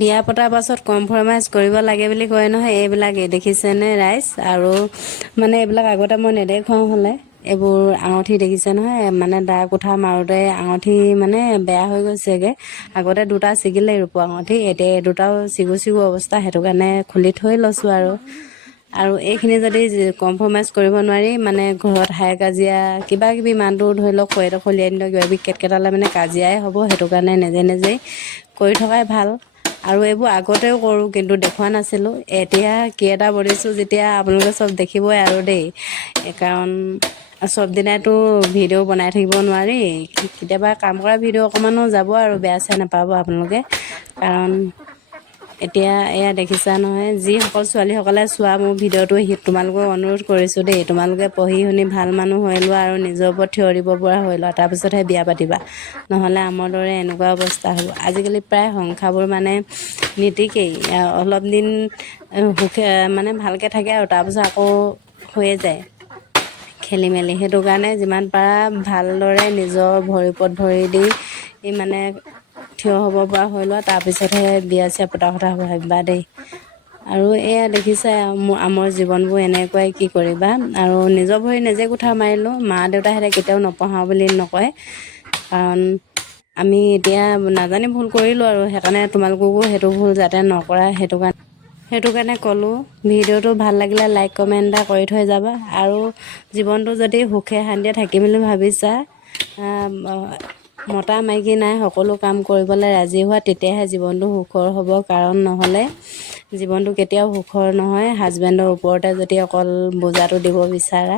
বিয়া পতাৰ পাছত কম্প্ৰমাইজ কৰিব লাগে বুলি কয় নহয়, এইবিলাকে দেখিছেনে ৰাইজ? আৰু মানে এইবিলাক আগতে মই নেদেখুৱাও হ'লে, এইবোৰ আঙুঠি দেখিছে নহয়, মানে দা কুঠা মাৰোঁতে আঙুঠি মানে বেয়া হৈ গৈছেগৈ। আগতে দুটা ছিগিলে ৰূপৰ আঙুঠি, এতিয়া এই দুটাও ছিগু ছিগু অৱস্থা, সেইটো কাৰণে খুলি থৈ লৈছোঁ আৰু এইখিনি যদি কম্প্ৰমাইজ কৰিব নোৱাৰি, মানে ঘৰত হাই কাজিয়া কিবা কিবি মানুহটো ধৰি লওক খৰিটো খলিয়াই দিলে কিবা কিবি কেটকেটালে মানে কাজিয়াই হ'ব, সেইটো কাৰণে নিজে নিজেই কৰি থকাই ভাল। আৰু এইবোৰ আগতেও কৰোঁ, কিন্তু দেখুওৱা নাছিলোঁ। এতিয়া কি এটা বনিছোঁ যেতিয়া আপোনালোকে চব দেখিবই আৰু দেই, কাৰণ চব দিনাইতো ভিডিঅ' বনাই থাকিব নোৱাৰি। কেতিয়াবা কাম কৰা ভিডিঅ' অকণমানো যাব আৰু, বেয়া চেয়া নাপাব আপোনালোকে। কাৰণ এতিয়া এয়া দেখিছা নহয়, যিসকল ছোৱালীসকলে চোৱা মোৰ ভিডিঅ'টো তোমালোকক অনুৰোধ কৰিছোঁ দেই, তোমালোকে পঢ়ি শুনি ভাল মানুহ হৈ লোৱা আৰু নিজৰ ওপৰত থিয় দিব পৰা হৈ লোৱা, তাৰপিছতহে বিয়া পাতিবা। নহ'লে আমাৰ দৰে এনেকুৱা অৱস্থা হ'ব। আজিকালি প্ৰায় সংসাৰবোৰ মানে নীতিকেই, অলপ দিন সুখে মানে ভালকৈ থাকে আৰু তাৰপিছত আকৌ হৈয়ে যায় খেলি মেলি। সেইটো কাৰণে যিমান পাৰা ভালদৰে নিজৰ ভৰিৰ ওপৰত ভৰি দি মানে থিয় হ'ব পৰা হৈ লোৱা, তাৰপিছতহে বিয়া চিয়া পতা কথা ভাবিবা দেই। আৰু এয়া দেখিছাই আমাৰ জীৱনবোৰ এনেকুৱাই, কি কৰিবা। আৰু নিজৰ ভৰি নিজে কুঠা মাৰিলোঁ, মা দেউতাহঁতে কেতিয়াও নপঢ়াওঁ বুলি নকয়, কাৰণ আমি এতিয়া নাজানি ভুল কৰিলোঁ আৰু সেইকাৰণে তোমালোককো সেইটো ভুল যাতে নকৰা, সেইটো কাৰণে ক'লোঁ। ভিডিঅ'টো ভাল লাগিলে লাইক কমেণ্ট এটা কৰি থৈ যাবা। আৰু জীৱনটো যদি সুখে শান্তিয়ে থাকিম বুলি ভাবিছা, মতা মাইকী নাই, সকলো কাম কৰিবলৈ ৰাজি হোৱা, তেতিয়াহে জীৱনটো সুখৰ হ'ব। কাৰণ নহ'লে জীৱনটো কেতিয়াও সুখৰ নহয়, হাজবেণ্ডৰ ওপৰতে যদি অকল বোজাটো দিব বিচাৰা।